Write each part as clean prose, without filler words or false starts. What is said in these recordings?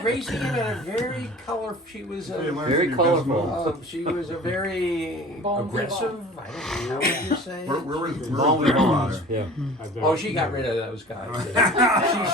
Gracie had a very colorful. She was Very colorful. she was a very Bon aggressive. I don't know, how would you say? Where was Long grandfather? Yeah. Oh, she got rid of those guys. She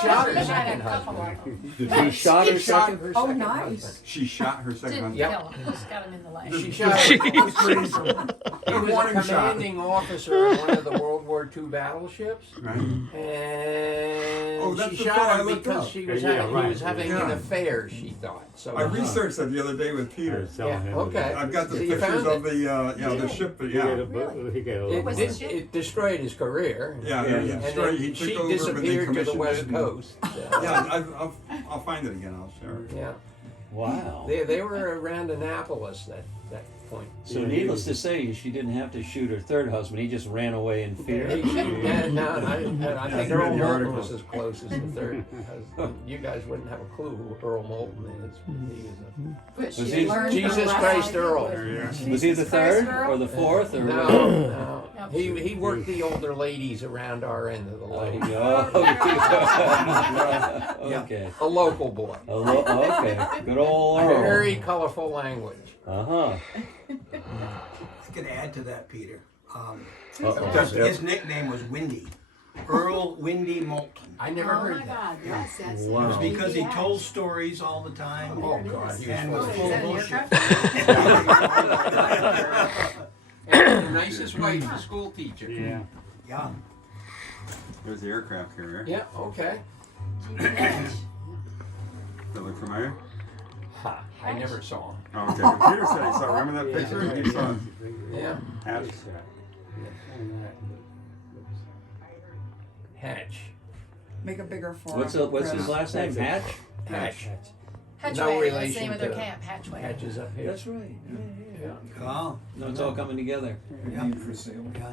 shot her second husband. She shot her second. her Oh, second nice. husband. She shot her second Didn't husband. Yep. kill him, just got him in the leg. She shot her. He was a warning shot. commanding officer on one of the World War II battleships, Right? and Oh, that's she the shot fellow I him looked because up. she was Yeah, having, right. he was having an Yeah. affair. She thought so. I researched that the other day with Peter. Yeah, okay. I've got the So you pictures found of the, the ship, but yeah. It, was the did, ship? it destroyed his career. Yeah, Yeah. he, And destroyed- then he took she over, but they disappeared to the commissioned west it and- coast. Yeah, I'll find it again. I'll share it. Yeah. Wow. They were around Annapolis that point. So needless to say, she didn't have to shoot her third husband. He just ran away in fear. No, I think I Earl read the Moulton article. was as close as the third. You guys wouldn't have a clue who Earl Moulton is. He But Was she he- learned Jesus her lesson. Christ Earl. Was he the Christ, third Earl? or the fourth or? No. He worked the older ladies around our end of the Oh, lake. okay. A local boy. Okay. Good old Earl. Very colorful language. Uh-huh. I could add to that, Peter. Uh-oh. His nickname was Windy. Earl Windy Moulton. I never Oh heard my that. God, yes, that's. It was because he told stories all the time. Oh God, he And was was full full of of that bullshit. And the nicest wife, the school teacher. Yeah. Yeah. There's the aircraft carrier. Yeah, okay. Does that look familiar? Ha, I never saw him. Oh, okay. But Peter said he saw. Remember that picture? He saw it. Yeah. Hatch. Hatch. Make a bigger form. What's his last name? Hatch? Hatch. Hatchway, No that's the relation name of their to- camp, Hatchway. Hatch is up here. That's right. Yeah. Oh, No, it's all coming together. yeah. Need for sale. Yeah.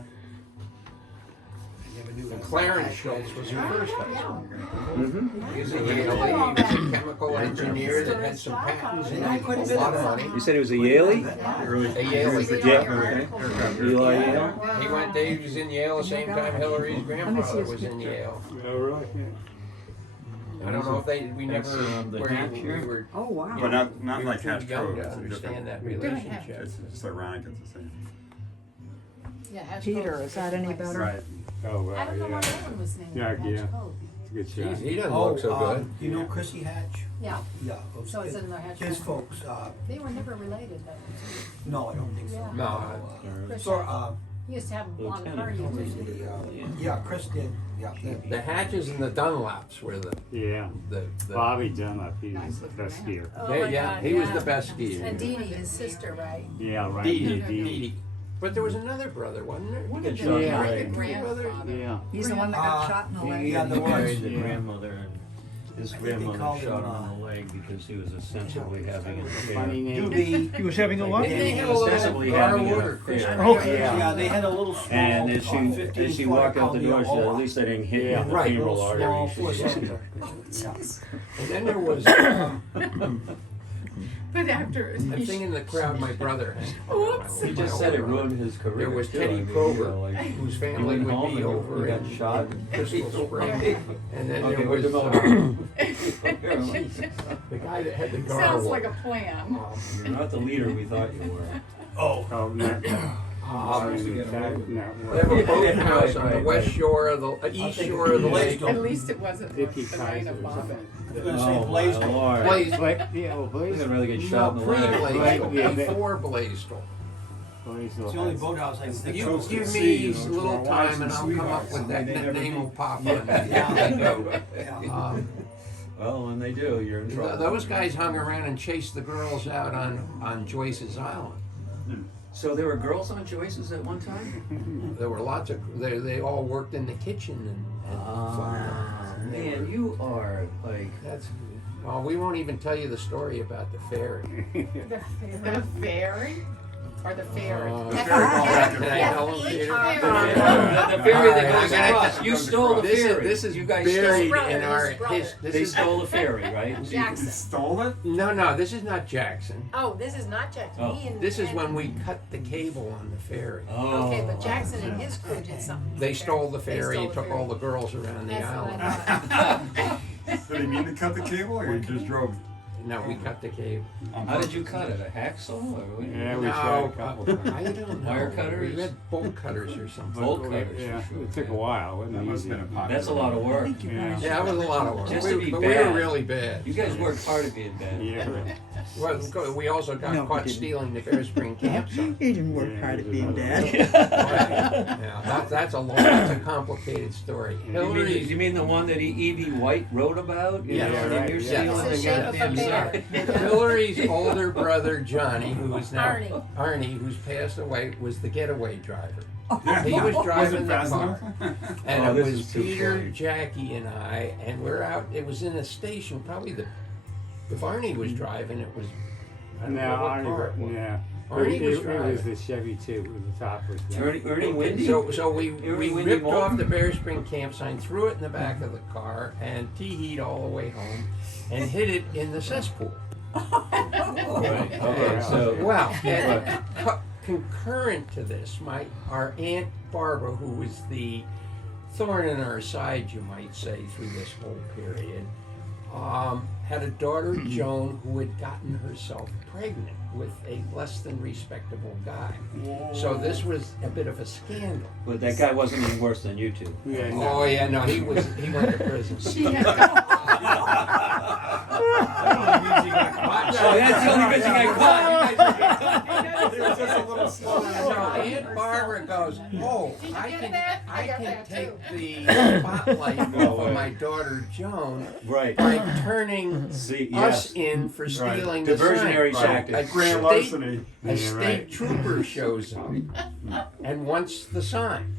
I never knew And that. Clarence Schultz was her first husband. Mm-hmm. He was a Yale, he was a chemical engineer that had some patents and a lot of money. You said he was a Yaley? Early. A Yaley. Aircraft carrier. Eli Yale? He went, Dave was in Yale the same time Hillary's grandfather was in Yale. Oh, really? I don't know if we never, the were, Hatch we here? were, Oh, wow. But not we were like too Hatch young Cove. to It's a understand that different. relationship. It's just ironic. It's the same. Yeah, Hatch Peter, Cove is that any place. better? Right. Oh, I well, don't know why yeah. that one was named Yeah, Hatch yeah. Cove. It's a good Jeez, shot. he doesn't Oh, look so good. you know Chrissy Hatch? Yeah, Yeah. those- so it's in the Hatch His Cove. folks, They were never related though. no, I don't think so. Yeah. No, Chris, So, he used to have them on the Lieutenant. party too. yeah, Chris did, yeah. the Hatches and the Dunlaps were the Yeah. Bobby Dunlap, he was the best skier. Oh yeah, my yeah, God, he was yeah. the best skier. And Dee Dee, his sister, right? Yeah, right. Dee Dee. Dee. But there was another brother, wasn't there? What did The you Yeah. great Brother? grandfather. Yeah. He's the one that got shot in the leg. Yeah, there was. married the Yeah. grandmother and his I think they grandmother called shot him, him on the leg because he was ostensibly having an affair. Funny name. Doobie. He was having a what? Didn't they have a Ostensibly little having an Garwood or Chris? affair. Okay. Yeah, they had a little small. And as she 15 walked out the foot door, she said, called at least I didn't hit you Yeah. in the Right, femoral little small artery. foot She said. soldier. And then there was, But after. I'm thinking in the crowd my brother had. Whoops. He just said it ruined his career. There was too. Teddy I mean, Prober, you know, like, whose he family went would home be and over he got in shot. Crystal Springs. And then Okay, there we're was demoted. the guy that had the Sounds Garwood. like a plan. You're not the leader we thought you were. Oh, Oh, no. They have a boathouse on the west shore of the, east shore of the lake. At least it wasn't Vicky the Kaiser night of or Bob. something. I was gonna say Oh, my Blaisdell. Lord. Blaze, Yeah, well, Blaze. I'd rather get shot in the leg. pre-Blaisdell, Yeah. before Blaisdell. It's the only boathouse I can think You of. give me a little time and I'll come up with that name will pop up. Yeah. Well, when they do, you're in trouble. Those guys hung around and chased the girls out on Joyce's Island. So there were girls on Joyce's at one time? There were lots of, they all worked in the kitchen and Man, you are like. that's, well, we won't even tell you the story about the ferry. The ferry? Or the ferry? Can I tell them, Peter? The ferry that goes All right, across. You stole the ferry. This is you guys buried stole. in our, His brother. this They is, stole the ferry, right? You Jackson. stole it? no, this is not Jackson. Oh, this is not Jackson. Oh. He and- This is when we cut the cable on the ferry. Oh. Okay, but Jackson and his crew did something. They stole the ferry stole and the took ferry. all the girls around the That's what island. I thought. Did he mean to cut the cable, or he just drove? No, we cut the cable. on How did purpose? you cut it? A hacksaw or what? Yeah, we No, tried a couple times. I don't know. Wire cutters? We had bolt cutters or something. Bolt cutters. Yeah, for sure. it took a while. It That wasn't must easy. have been a popular. That's a lot of work. Yeah. Yeah, it was a lot of work. Just to be But we were bad. really bad. You guys worked hard at being bad. Yeah. Well, we also got No, we caught didn't. stealing the Bear Spring campsite. He didn't work Yeah, hard it at was being another- dad. Yeah, that's a complicated story. You mean the one that E.B. White wrote about? You Yeah, know, right, and you're yeah. stealing It's the the shape of a goddamn bear. sign. Hillary's older brother Johnny, who is now Arnie. who's passed away, was the getaway driver. Yeah. He was driving it the fast car, enough? and Oh, it this was is too Peter, funny. Jackie, and I, and we're out. It was in a station, probably if Arnie was driving, it was. I don't No, know what car it Arnie, was. yeah. Arnie was It was driving. the Chevy too, with the top was. Ernie Windy? So we Windy ripped Moulton? off the Bear Spring camp sign, threw it in the back of the car, and tee-heed all the way home, and hid it in the cesspool. Right. Okay, so Well, and concurrent to this, our Aunt Barbara, who was the thorn in our side, you might say, through this whole period, had a daughter, Joan, who had gotten herself pregnant with a less than respectable guy. So this was a bit of a scandal. but that guy wasn't any worse than you two. Yeah, no. Oh yeah, no, he went to prison. She had, So that's the only bitch you got caught. He was just a little slow. So Aunt Barbara goes, oh, Did you I get can, that? I I got can that take too. the spotlight off No of way. my daughter Joan Right. by turning See, us yes. in for stealing the Diversionary sign. tactics. A Grand state, larceny. a Yeah, state right. trooper shows up and wants the sign.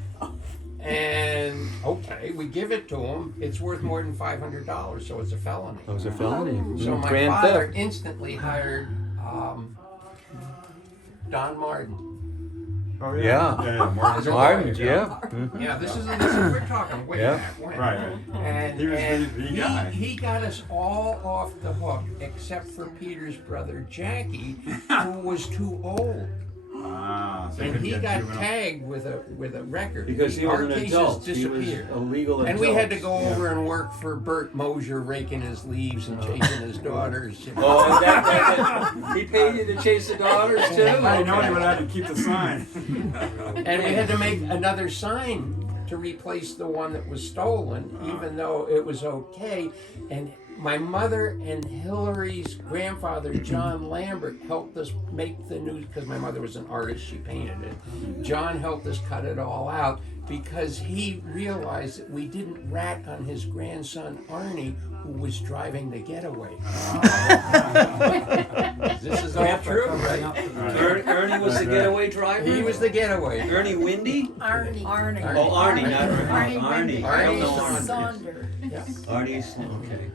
And okay, we give it to him. It's worth more than $500, so it's a felony. That was a felony. So my Grand father theft. instantly hired Don Martin. Oh Yeah. Yeah, Martin. Martin, yeah. Yeah, this is we're talking way Yeah. back when. Right. And, He was the guy. he got us all off the hook except for Peter's brother Jackie, who was too old. Ah, so And couldn't he get got juvenile. tagged with a record. Because he was Our an cases adult. He was disappeared. a legal adult. And we had to go over and work for Bert Mosier, raking his leaves and chasing his daughters. You know. Oh, he paid you to chase the daughters too? I didn't know he would have to keep the sign. And we had to make another sign to replace the one that was stolen, even though it was okay. And my mother and Hillary's grandfather, John Lambert, helped us make the new, because my mother was an artist, she painted it. John helped us cut it all out because he realized that we didn't rat on his grandson, Arnie, who was driving the getaway. This is all true, right? Ernie was the getaway driver? He was the getaway. Ernie Windy? Arnie. Arnie. Oh, Arnie, not Arnie Arnie. Windy. I don't know Arnie Arnie. Saunders. Arnie's, okay.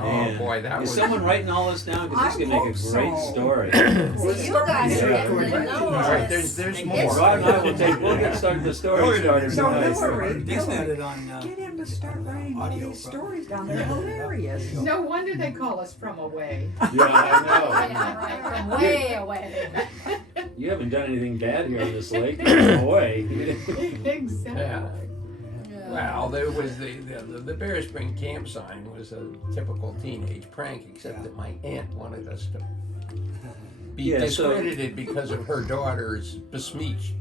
Oh Man. boy, that Is was. someone writing all this down? Because this I can make a hope great so. story. See, you guys are Yeah. getting to know All right, us. there's And more. it's- Rod and I will take, we'll get started the story Hillary started. didn't So tonight. Hillary, They started Hillary, on get him to start writing one of audio these from- stories down there. Hilarious. No wonder they call us from away. Yeah, I know. Yeah, right, from way away. You haven't done anything bad here on this lake. No way. Exactly. Yeah. Well, there was the Bear Spring camp sign was a typical teenage prank, except that my aunt wanted us to be Yeah, so- discredited because of her daughter's besmirched.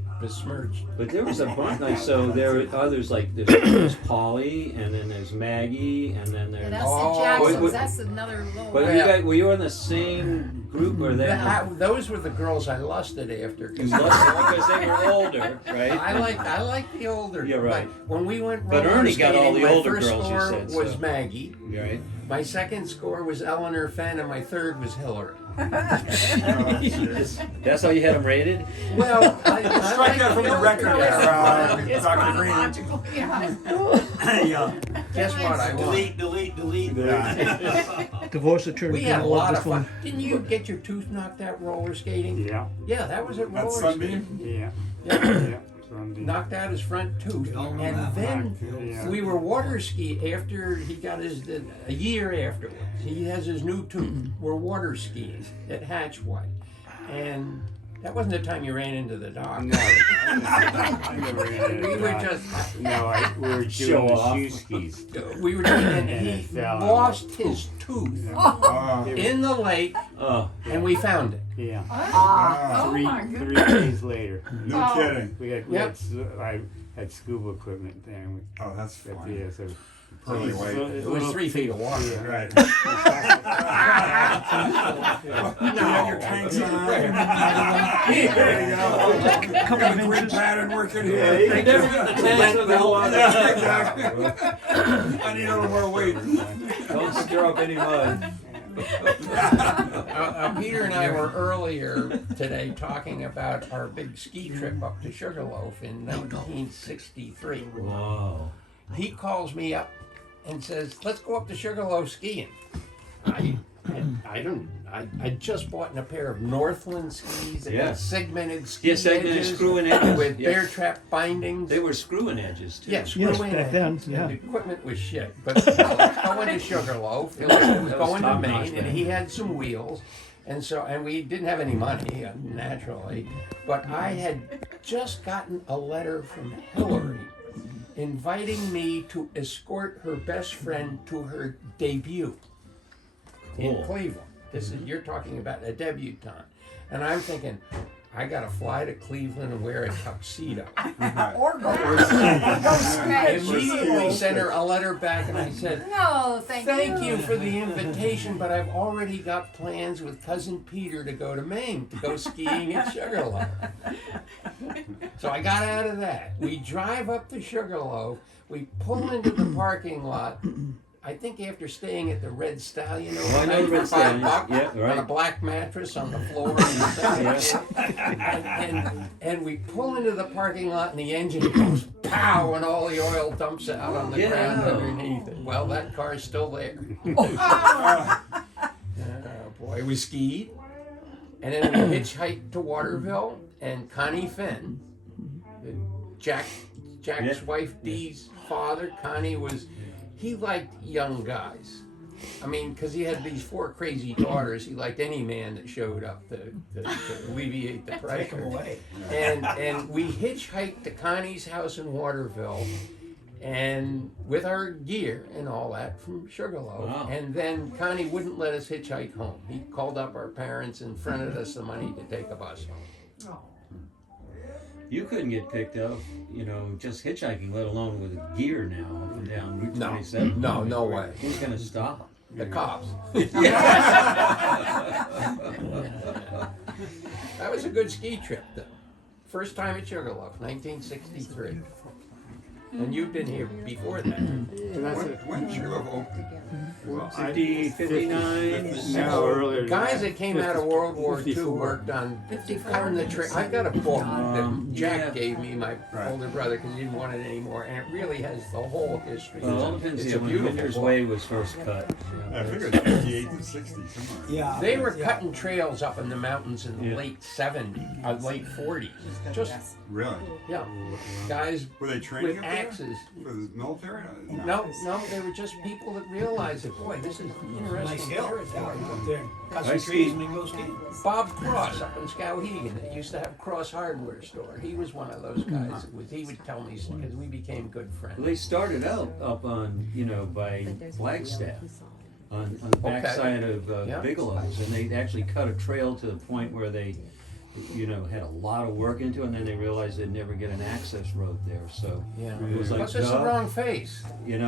But there was a bunch, like, so there are others, like, there's Polly, and then there's Maggie, and then Yeah, there's... that's Oh, the Jacksons. wait, wait. That's another little. But you guys, were you in the same group, or that? Those were the girls I lusted after. Because they were older, right? I like the older. Yeah, right. But when we went But roller Ernie got all skating, the my older first girls, you score said, was so. Maggie. Right? My second score was Eleanor Fenn, and my third was Hillary. That's how you had them rated? Well, I Strike like that from the older record girls. there, It's Dr. Green. chronological. Yeah. Yeah. Guess what? I won. Delete. Yeah. Divorce attorney. We had a can hold lot this of fun. one. Didn't you get your tooth knocked out roller skating? Yeah, Yeah, that was at roller That's skating. Sunbeam? yeah, Yeah. yeah. Sunday. Knocked out his front tooth, and then Yeah. we were water ski after he got a year afterwards. He has his new tooth. We're water skiing at Hatchway, and That wasn't the time you ran into the dock. No, I never ran We into were that. just, We were Show doing the off. shoe skis. we were doing, and And he it fell. lost his tooth in the lake, Oh, and we found it. Yeah. Oh Three my goodness. days later, No kidding. we had, Yep. I had scuba equipment there. And we, Oh, that's funny. yeah, so Pearly so white. It was 3 feet of water. Yeah. Right. No. You have your tanks on. There you go. Couple Got of a green inches. pattern working yeah, here. you never get the tanks of the water. Exactly. I need a little more weight. Don't stir up any mud. Peter and I were earlier today talking about our big ski trip up to Sugarloaf in 1963. Wow. He calls me up and says, "Let's go up to Sugarloaf skiing." I just bought a pair of Northland skis that Yeah. had segmented ski Yeah, segmented edges screw-in edges. with Yeah. bear trap bindings. They were screwing edges too. Yeah, screw Yes, in back then, edges. yeah. The equipment was shit, but going to Sugarloaf, it was That was going to top-notch Maine, and then. he had some wheels, and we didn't have any money, naturally, but I had just gotten a letter from Hillary inviting me to escort her best friend to her debut in Cool. Cleveland. This is, you're talking about a debutante, and I'm thinking, I gotta fly to Cleveland and wear a tuxedo. Or go. I immediately sent her a letter back and I said, No, "Thank you for the invitation, but I've already got plans with cousin Peter to go to Maine to go skiing at Sugarloaf." So I got out of that. We drive up to Sugarloaf. We pull into the parking lot. I think after staying at the Red Stallion Oh, I know overnight the for Red $5 Stallion. Yeah, on a right. black mattress on the floor. And we pull into the parking lot and the engine goes pow and all the oil dumps out on the Yeah. ground underneath it. Well, that car's still there. Oh, Boy, we skied. And then we hitchhiked to Waterville, and Connie Finn, Jack's Yeah. wife Dee's father, Connie he liked young guys. I mean, because he had these 4 crazy daughters, he liked any man that showed up to alleviate the Take them pressure. away. And we hitchhiked to Connie's house in Waterville, and with our gear and all that from Sugarloaf. Wow. And then Connie wouldn't let us hitchhike home. He called up our parents and fronted us the money to take a bus home. You couldn't get picked up, just hitchhiking, let alone with gear now up and down Route No. 27. No way. Who's gonna stop? The cops. That was a good ski trip, though. First time at Sugarloaf, 1963. And you've been here before that. So that's it. When did you have opened? Well, 50, 59. No, earlier. than Guys that. that came out of World War II 54. worked on 54. the train. I've got a book that Jack yeah. gave me, my Right. older brother, because he didn't want it anymore, and it really has the whole history. Well, it all depends It's on a when beautiful Winter's book. Way was first cut. I figured 58 to 60 somewhere. Yeah. They were cutting trails up in the mountains in the Yeah. late 70s, late 40s. Just, Really? yeah, guys Were they training with up there? axes. For the military? No, they were just people that realized that, boy, this is Nice interesting hill territory. down up there. Cut I some ski. trees and we go skiing. Bob Cross up in Skowhegan that used to have Cross Hardware Store. He was one of those guys. He would tell me because we became good Well, friends. they started out up on, by Flagstaff, on the backside of Yeah. Bigelow's, and they actually cut a trail to the point where they, had a lot of work into it, and then they realized they'd never get an access road there, so Yeah. it was like, Plus, it's the duh. wrong face.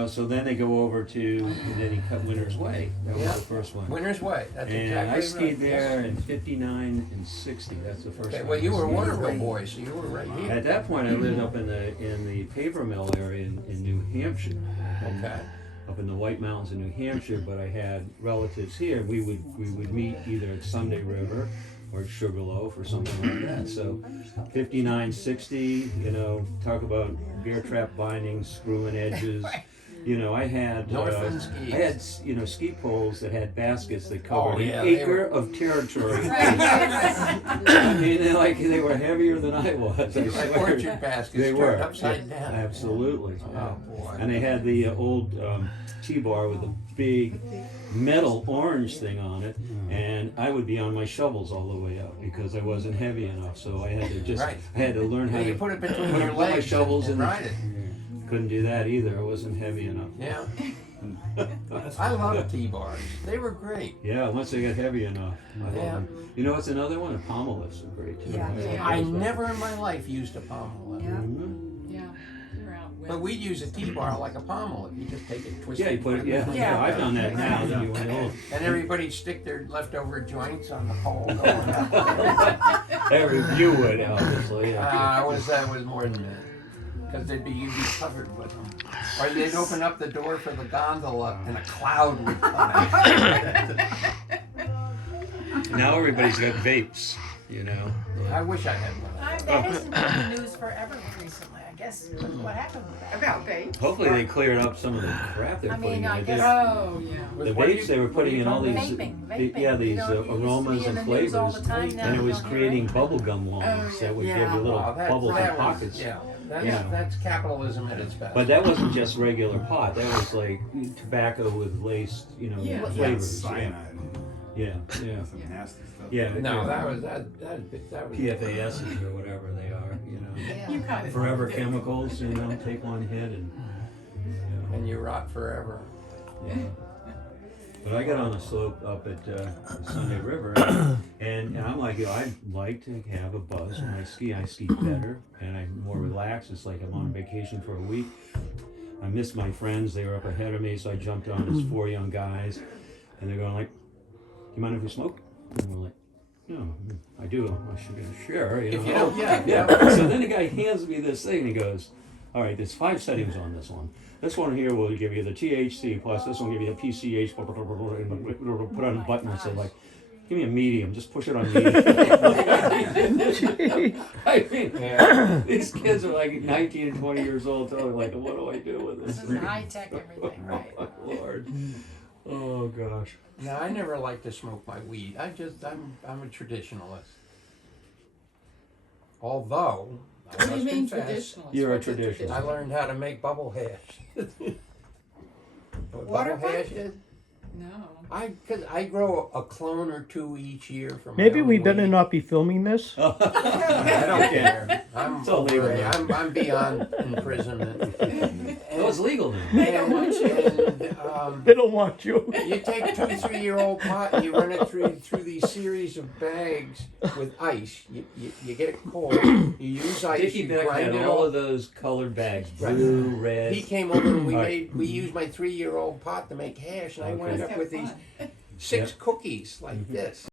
So then they go over to, and then he cut Winter's Way. That was Yeah. the first one. Winter's Way. That's And exactly I skied right. there in 59 and 60. That's the first Okay, time. well, you I were a skied. Waterville boy, so you were right here. At that point, I lived up in the paper mill area in New Hampshire. And Okay. Up in the White Mountains in New Hampshire, but I had relatives here. We would meet either at Sunday River or at Sugarloaf or something like that. So 59, 60, talk about bear trap bindings, screwing edges. I had Northland skis. I had ski poles that had baskets that covered Oh, yeah, an they acre were- of territory. Right. I mean, they were heavier than I was. I Like swear. orchard baskets They turned were upside down. Absolutely. Oh, boy. And they had the old T-bar with a big metal orange thing on it, and I would be on my shovels all the way up because I wasn't heavy enough. So I had to just Right. I had to learn how Yeah, you to put it between put your my legs shovels and in the- ride it. couldn't do that either. I wasn't heavy enough. Yeah. I love T-bars. They were great. Yeah, once they got heavy enough. I love Yeah. them. You know what's another one? The pommel lifts are great too. Yeah. I love I those. never in my life used a pommel lift. Yeah. Mhm. Yeah. We're out west. But we'd use a T-bar like a pommel lift. You just take it, twist Yeah, it. you put it. Yeah, Yeah. yeah. I've done that now. That you went old. And everybody stick their leftover joints on the pole. Going up. Every you would, obviously. Yeah. That was more than that. Because you'd be covered with them. Or they'd open up the door for the gondola and a cloud would come out. Now everybody's got vapes. You know. I wish I had one. That hasn't been in the news forever recently, I guess. What happened with that? About babe. Hopefully they cleared up some of the crap they're I mean, putting I in. guess- Oh, yeah. The What do you- vapes they were what do putting you in all call these, it? Vaping. yeah, these You know, it used to be aromas in and the news all flavors, the time, now and it you was don't hear creating it. bubblegum lungs Oh, that would give yeah. you little Oh, bubbles in that was- pockets. Yeah, Yeah. that's capitalism at its best. But that wasn't just regular pot. That was like tobacco with laced, you know, Yeah. flavors. Cyanide. Yeah, yeah, Some nasty stuff. yeah. no, yeah. that was PFASs or whatever they are, you know. Yeah. You kind of Forever chemicals, you know, take one hit and. and you rot forever. Yeah. But I got on a slope up at Sunday River, and I'm like, I'd like to have a buzz when I ski. I ski better, and I'm more relaxed. It's like I'm on vacation for a week. I missed my friends. They were up ahead of me, so I jumped on as 4 young guys, and they're going like, "You mind if we smoke?" And we're like, "No, I do. I should get a share." You know? If you don't, yeah. Yeah. So then the guy hands me this thing and he goes, "All right, there's 5 settings on this one. This one here will give you the THC plus this one will give you the PCH, blah, blah, blah, blah, blah, and put on a button and said like, give me a medium, just push it on medium." I mean, Yeah. these kids are like 19 and 20 years old, telling like, what do I do with this This is high tech everything, right? Oh, my Lord. Oh, gosh. No, I never like to smoke my weed. I'm a traditionalist. Although, I What do you must mean confess, traditionalist? You're a What's traditionalist. I learned how to make bubble hash. What Water bubble hash is? No. Because I grow a clone or 2 each year from my Maybe own we better weed. not be filming this. I don't care. I'm It's all over legal it. now. I'm beyond imprisonment. Oh, it's legal now. They don't want you. They don't want you. You take 2 3-year-old pot, you run it through these series of bags with ice. You get it cold. You use ice. Dickie You Beck grind had it all all. of those colored bags, Right. blue, red. He came over and All right. we used my 3-year-old pot to make hash, and I wound Okay. up with these Fun. 6 cookies like this.